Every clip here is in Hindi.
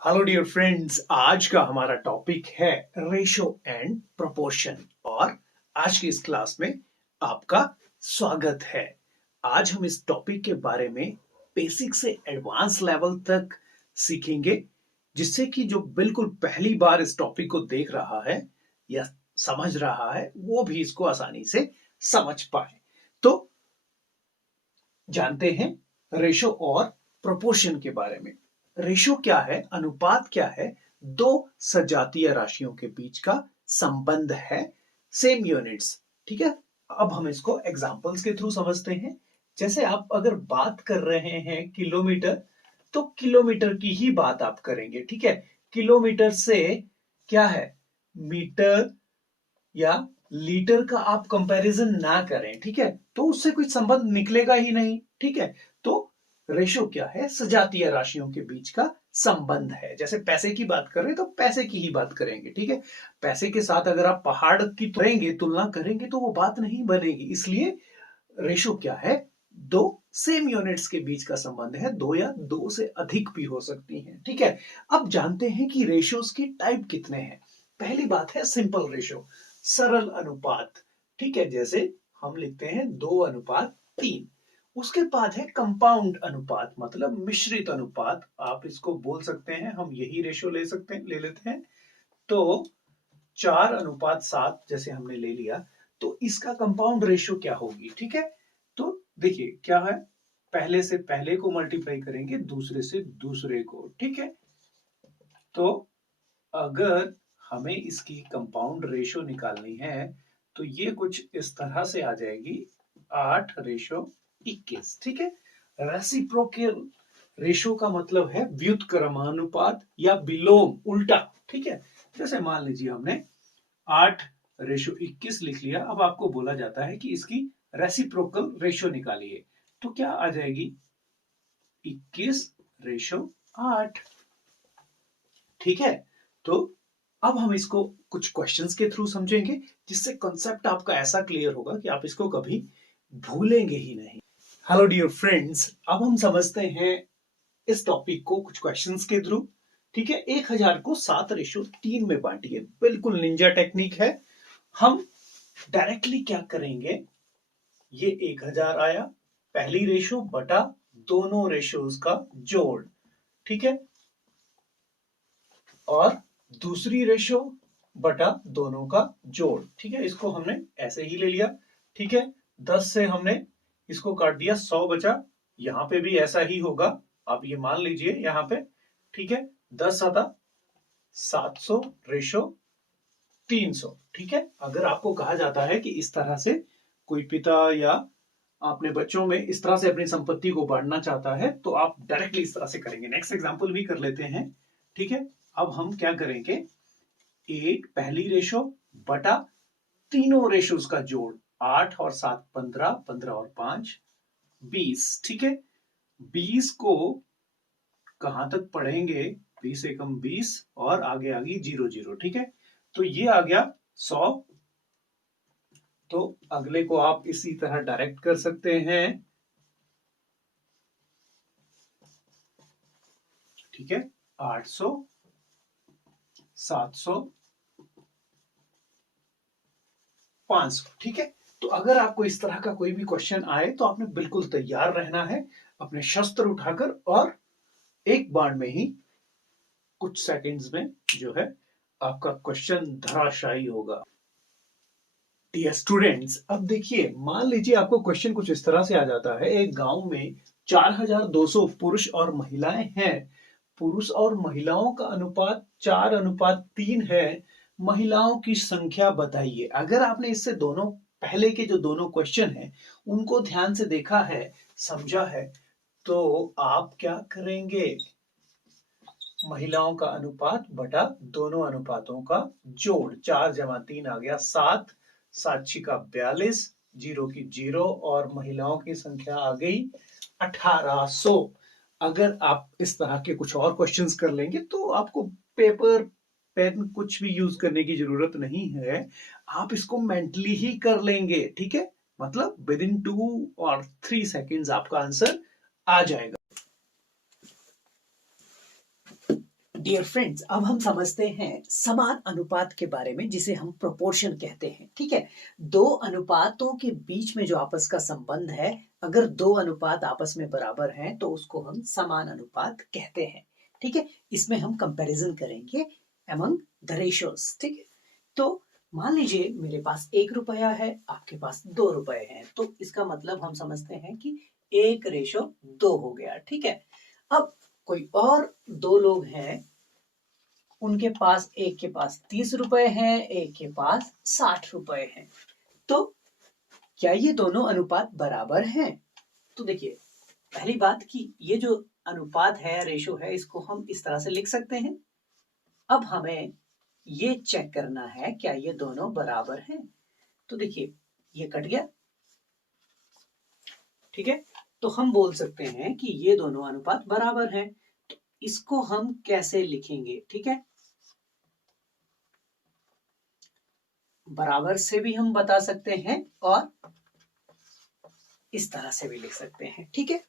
हेलो डियर फ्रेंड्स, आज का हमारा टॉपिक है रेशो एंड प्रोपोर्शन। और आज की इस क्लास में आपका स्वागत है। आज हम इस टॉपिक के बारे में बेसिक से एडवांस लेवल तक सीखेंगे, जिससे कि जो बिल्कुल पहली बार इस टॉपिक को देख रहा है या समझ रहा है वो भी इसको आसानी से समझ पाए। तो जानते हैं रेशो और प्रोपोर्शन के बारे में। रेशो क्या है, अनुपात क्या है? दो सजातीय राशियों के बीच का संबंध है, सेम यूनिट्स। ठीक है, अब हम इसको एग्जांपल्स के थ्रू समझते हैं। जैसे आप अगर बात कर रहे हैं किलोमीटर, तो किलोमीटर की ही बात आप करेंगे। ठीक है, किलोमीटर से क्या है, मीटर या लीटर का आप कंपैरिजन ना करें। ठीक है, तो उससे कोई संबंध निकलेगा ही नहीं। ठीक है, तो रेशो क्या है, सजातीय राशियों के बीच का संबंध है। जैसे पैसे की बात कर रहे हैं तो पैसे की ही बात करेंगे। ठीक है, पैसे के साथ अगर आप पहाड़ की करेंगे, तुलना करेंगे, तो वो बात नहीं बनेगी। इसलिए रेशो क्या है, दो सेम यूनिट्स के बीच का संबंध है, दो या दो से अधिक भी हो सकती हैं। ठीक है, अब जानते हैं कि रेशोस की टाइप कितने हैं। पहली बात है सिंपल रेशो, सरल अनुपात। ठीक है, जैसे हम लिखते हैं 2:3। उसके बाद है कंपाउंड अनुपात, मतलब मिश्रित अनुपात। आप इसको बोल सकते हैं, हम यही रेशो ले सकते हैं, ले लेते हैं। तो 4:7 जैसे हमने ले लिया, तो इसका कंपाउंड रेशो क्या होगी? ठीक है, तो देखिए क्या है, पहले से पहले को मल्टीप्लाई करेंगे, दूसरे से दूसरे को। ठीक है, तो अगर हमें इसकी कंपाउंड रेशो निकालनी है तो ये कुछ इस तरह से आ जाएगी, 8:21। ठीक है, रेसिप्रोकल रेशो का मतलब है व्युत्क्रमानुपात या विलोम, उल्टा। ठीक है, जैसे मान लीजिए हमने 8:21 लिख लिया, अब आपको बोला जाता है कि इसकी रेसिप्रोकल रेशो निकालिए, तो क्या आ जाएगी, 21:8। ठीक है, तो अब हम इसको कुछ क्वेश्चंस के थ्रू समझेंगे, जिससे कॉन्सेप्ट आपका ऐसा क्लियर होगा कि आप इसको कभी भूलेंगे ही नहीं। हेलो डियर फ्रेंड्स, अब हम समझते हैं इस टॉपिक को कुछ क्वेश्चंस के थ्रू। ठीक है, 1000 को 7:3 में बांटिए, बिल्कुल निंजा टेक्निक है। हम डायरेक्टली क्या करेंगे, ये 1000 आया, पहली रेशो बटा दोनों रेशोज का जोड़। ठीक है, और दूसरी रेशो बटा दोनों का जोड़। ठीक है, इसको हमने ऐसे ही ले लिया। ठीक है, 10 से हमने इसको काट दिया, 100 बचा। यहां पे भी ऐसा ही होगा, आप ये मान लीजिए यहां पे। ठीक है, 10 आता 700 रेशो 300। ठीक है, अगर आपको कहा जाता है कि इस तरह से कोई पिता या अपने बच्चों में इस तरह से अपनी संपत्ति को बांटना चाहता है, तो आप डायरेक्टली इस तरह से करेंगे। नेक्स्ट एग्जांपल भी कर लेते हैं। ठीक है, अब हम क्या करेंगे, 8 पहली रेशो बटा तीनों रेशोज का जोड़, 8 और 7 15, 15 और 5 20। ठीक है, 20 को कहां तक पढ़ेंगे, 20 एकम 20 और आगे आ गई 0 0। ठीक है, तो ये आ गया 100। तो अगले को आप इसी तरह डायरेक्ट कर सकते हैं। ठीक है, 800, 700, 500। ठीक है, तो अगर आपको इस तरह का कोई भी क्वेश्चन आए तो आपने बिल्कुल तैयार रहना है, अपने शस्त्र उठाकर, और एक बार में ही कुछ सेकंड्स में जो है आपका क्वेश्चन धराशायी होगा। डियर स्टूडेंट्स, अब देखिए, मान लीजिए आपको क्वेश्चन कुछ इस तरह से आ जाता है, एक गांव में 4200 पुरुष और महिलाएं हैं। पुरुष और महिलाओं का अनुपात 4:3 है। महिलाओं की संख्या बताइए। अगर आपने इससे दोनों पहले के जो दोनों क्वेश्चन हैं उनको ध्यान से देखा है, समझा है, तो आप क्या करेंगे, महिलाओं का अनुपात बटा दोनों अनुपातों का जोड़, 4 + 3 आ गया 7, 7 का 42, 0 की 0, और महिलाओं की संख्या आ गई 1800। अगर आप इस तरह के कुछ और क्वेश्चंस कर लेंगे तो आपको पेपर पेन कुछ भी यूज करने की जरूरत नहीं है, आप इसको मेंटली ही कर लेंगे। ठीक है, मतलब विद इन 2 और 3 सेकेंड्स आपका आंसर आ जाएगा। डियर फ्रेंड्स, अब हम समझते हैं समान अनुपात के बारे में, जिसे हम प्रोपोर्शन कहते हैं। ठीक है, दो अनुपातों के बीच में जो आपस का संबंध है, अगर दो अनुपात आपस में बराबर हैं तो उसको हम समान अनुपात कहते हैं। ठीक है, इसमें हम कंपैरिजन करेंगे अमंग द रेशियोज। ठीक है, तो मान लीजिए मेरे पास 1 रुपया है, आपके पास 2 रुपए हैं, तो इसका मतलब हम समझते हैं कि 1:2 हो गया। ठीक है, अब कोई और दो लोग हैं, उनके पास, एक के पास 30 रुपए हैं, एक के पास 60 रुपए हैं, तो क्या ये दोनों अनुपात बराबर हैं? तो देखिए, पहली बात कि ये जो अनुपात है, रेशो है, इसको हम इस तरह से लिख सकते हैं। अब हमें ये चेक करना है क्या ये दोनों बराबर हैं। तो देखिए, ये कट गया। ठीक है, तो हम बोल सकते हैं कि ये दोनों अनुपात बराबर हैं। तो इसको हम कैसे लिखेंगे? ठीक है, बराबर से भी हम बता सकते हैं और इस तरह से भी लिख सकते हैं। ठीक है,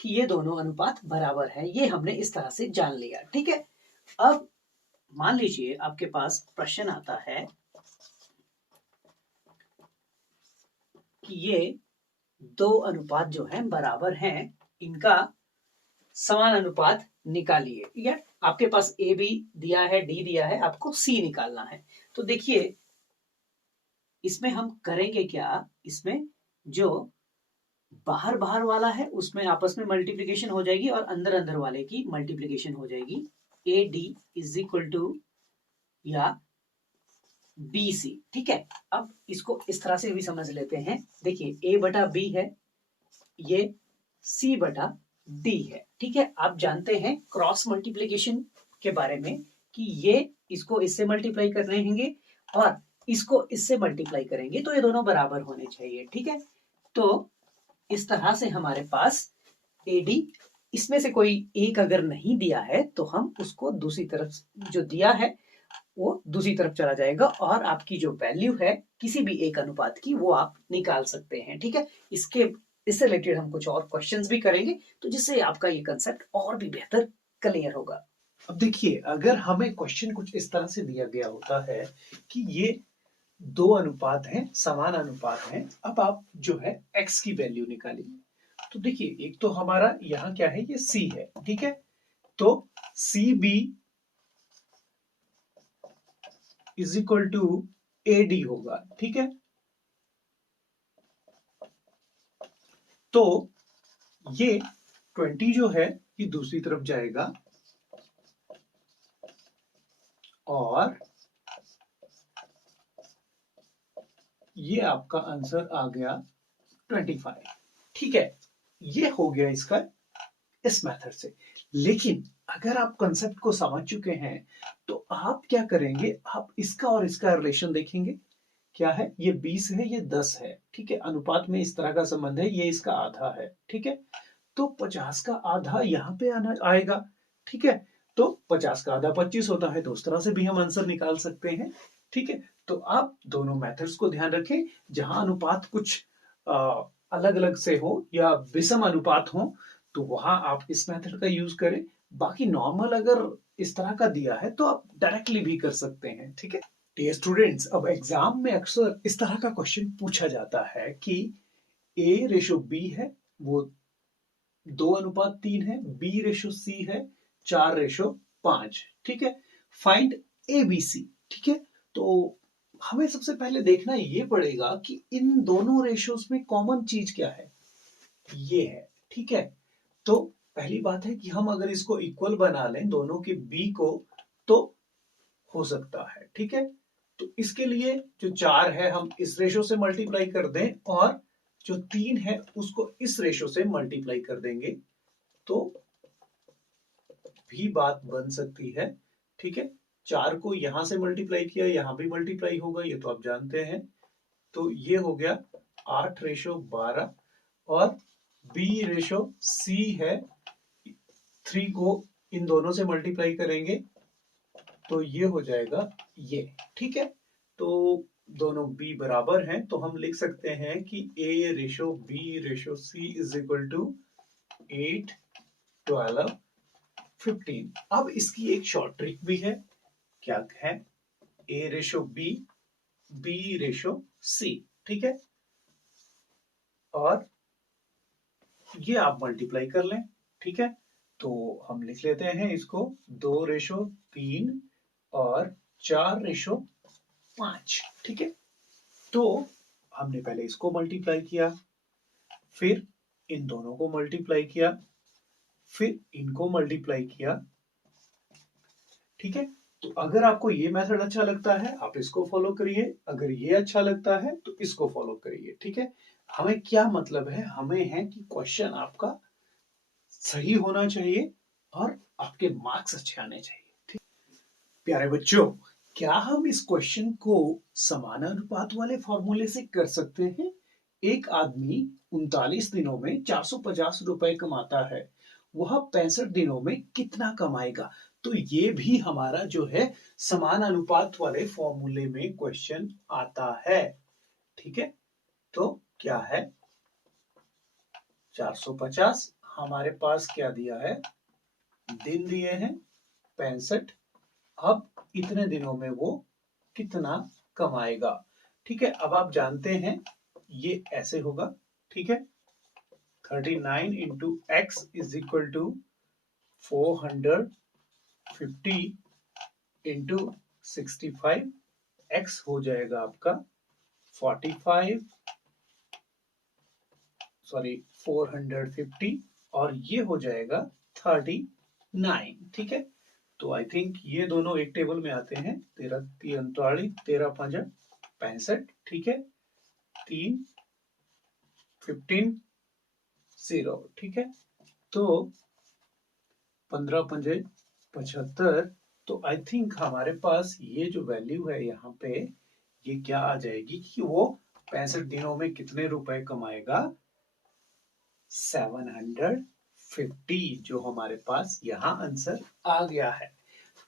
कि ये दोनों अनुपात बराबर है, ये हमने इस तरह से जान लिया। ठीक है, अब मान लीजिए आपके पास प्रश्न आता है कि ये दो अनुपात जो हैं बराबर हैं, इनका समान अनुपात निकालिए। या आपके पास ए बी दिया है, डी दिया है, आपको सी निकालना है। तो देखिए, इसमें हम करेंगे क्या, इसमें जो बाहर बाहर वाला है उसमें आपस में मल्टीप्लीकेशन हो जाएगी और अंदर अंदर वाले की मल्टीप्लीकेशन हो जाएगी। A D is equal to या बी सी। ठीक है, अब इसको इस तरह से भी समझ लेते हैं। देखिए, ए बटा बी है, ये सी बटा डी है। ठीक है, आप जानते हैं क्रॉस मल्टीप्लीकेशन के बारे में कि ये इसको इससे मल्टीप्लाई कर रहे हैं और इसको इससे मल्टीप्लाई करेंगे तो ये दोनों बराबर होने चाहिए। ठीक है, तो इस तरह से हमारे पास एडी, इसमें से कोई एक अगर नहीं दिया है तो हम उसको दूसरी तरफ जो दिया है वो दूसरी तरफ चला जाएगा और आपकी जो वैल्यू है किसी भी एक अनुपात की वो आप निकाल सकते हैं। ठीक है, इससे रिलेटेड हम कुछ और क्वेश्चंस भी करेंगे तो जिससे आपका ये कंसेप्ट और भी बेहतर क्लियर होगा। अब देखिए, अगर हमें क्वेश्चन कुछ इस तरह से दिया गया होता है कि ये दो अनुपात हैं, समान अनुपात हैं, अब आप जो है x की वैल्यू निकालिए। तो देखिए, एक तो हमारा यहां क्या है, ये c है। ठीक है, तो C B is equal to A D होगा। ठीक है, तो ये 20 जो है ये दूसरी तरफ जाएगा और ये आपका आंसर आ गया 25। ठीक है, ये हो गया इसका इस मेथड से। लेकिन अगर आप कंसेप्ट को समझ चुके हैं तो आप क्या करेंगे, आप इसका और इसका रिलेशन देखेंगे। क्या है, ये 20 है, ये 10 है। ठीक है, अनुपात में इस तरह का संबंध है, ये इसका आधा है। ठीक है, तो 50 का आधा यहां पे आना आएगा। ठीक है, तो 50 का आधा 25 होता है, तो उस तरह से भी हम आंसर निकाल सकते हैं। ठीक है, तो आप दोनों मेथड्स को ध्यान रखें। जहां अनुपात कुछ अलग अलग से हो या विषम अनुपात हो तो वहां आप इस मेथड का यूज करें। बाकी नॉर्मल अगर इस तरह का दिया है तो आप डायरेक्टली भी कर सकते हैं। ठीक है, डियर स्टूडेंट्स, अब एग्जाम में अक्सर इस तरह का क्वेश्चन पूछा जाता है कि A:B है, वो 2:3 है, B:C है 4:5। ठीक है, फाइंड ABC। ठीक है, तो हमें सबसे पहले देखना ये पड़ेगा कि इन दोनों रेशियोज में कॉमन चीज क्या है, ये है। ठीक है, तो पहली बात है कि हम अगर इसको इक्वल बना लें दोनों के b को तो हो सकता है। ठीक है, तो इसके लिए जो 4 है हम इस रेशो से मल्टीप्लाई कर दें और जो 3 है उसको इस रेशो से मल्टीप्लाई कर देंगे तो भी बात बन सकती है। ठीक है, 4 को यहां से मल्टीप्लाई किया, यहां भी मल्टीप्लाई होगा, ये तो आप जानते हैं। तो ये हो गया 8:12 और B:C है, 3 को इन दोनों से मल्टीप्लाई करेंगे तो ये हो जाएगा ये। ठीक है, तो दोनों b बराबर हैं तो हम लिख सकते हैं कि A:B:C इज इक्वल टू 8, 12 15। अब इसकी एक शॉर्ट ट्रिक भी है, क्या है? A ratio B, B ratio C, ठीक है। और ये आप मल्टीप्लाई कर लें, ठीक है। तो हम लिख लेते हैं इसको 2:3 और 4:5, ठीक है। तो हमने पहले इसको मल्टीप्लाई किया, फिर इन दोनों को मल्टीप्लाई किया, फिर इनको मल्टीप्लाई किया, ठीक है। तो अगर आपको ये मेथड अच्छा लगता है आप इसको फॉलो करिए, अगर ये अच्छा लगता है तो इसको फॉलो करिए, ठीक है। हमें क्या मतलब है, हमें है कि क्वेश्चन आपका सही होना चाहिए और आपके मार्क्स अच्छे आने चाहिए, ठीक। प्यारे बच्चों, क्या हम इस क्वेश्चन को समानानुपात वाले फॉर्मूले से कर सकते हैं? एक आदमी 39 दिनों में 450 रुपए कमाता है, वह 65 दिनों में कितना कमाएगा? तो ये भी हमारा जो है समानानुपात वाले फॉर्मूले में क्वेश्चन आता है, ठीक है। तो क्या है 450, हमारे पास क्या दिया है, दिन दिए हैं 65, अब इतने दिनों में वो कितना कमाएगा, ठीक है। अब आप जानते हैं ये ऐसे होगा, ठीक है। 39 into x is equal to 450 into 65, x हो जाएगा आपका 45, सॉरी 450, और ये हो जाएगा 39, ठीक है। तो आई थिंक ये दोनों एक टेबल में आते हैं, 13 3 39, 13 5 65, ठीक है। 3 15 0, ठीक है। तो 15 5 75, तो आई थिंक हमारे पास ये जो वैल्यू है यहाँ पे, ये क्या आ जाएगी कि वो 65 दिनों में कितने रुपए कमाएगा, 750, जो हमारे पास यहाँ आंसर आ गया है,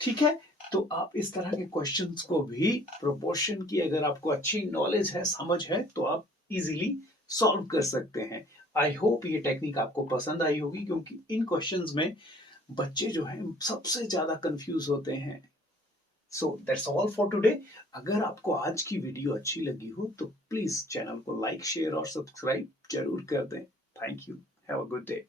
ठीक है। तो आप इस तरह के क्वेश्चंस को भी प्रोपोर्शन की अगर आपको अच्छी नॉलेज है, समझ है, तो आप इजीली सॉल्व कर सकते हैं। आई होप ये टेक्निक आपको पसंद आई होगी, क्योंकि इन क्वेश्चंस में बच्चे जो हैं सबसे ज्यादा कंफ्यूज होते हैं। So that's all for today. अगर आपको आज की वीडियो अच्छी लगी हो तो प्लीज चैनल को लाइक, शेयर और सब्सक्राइब जरूर कर दें। Thank you, have a good day.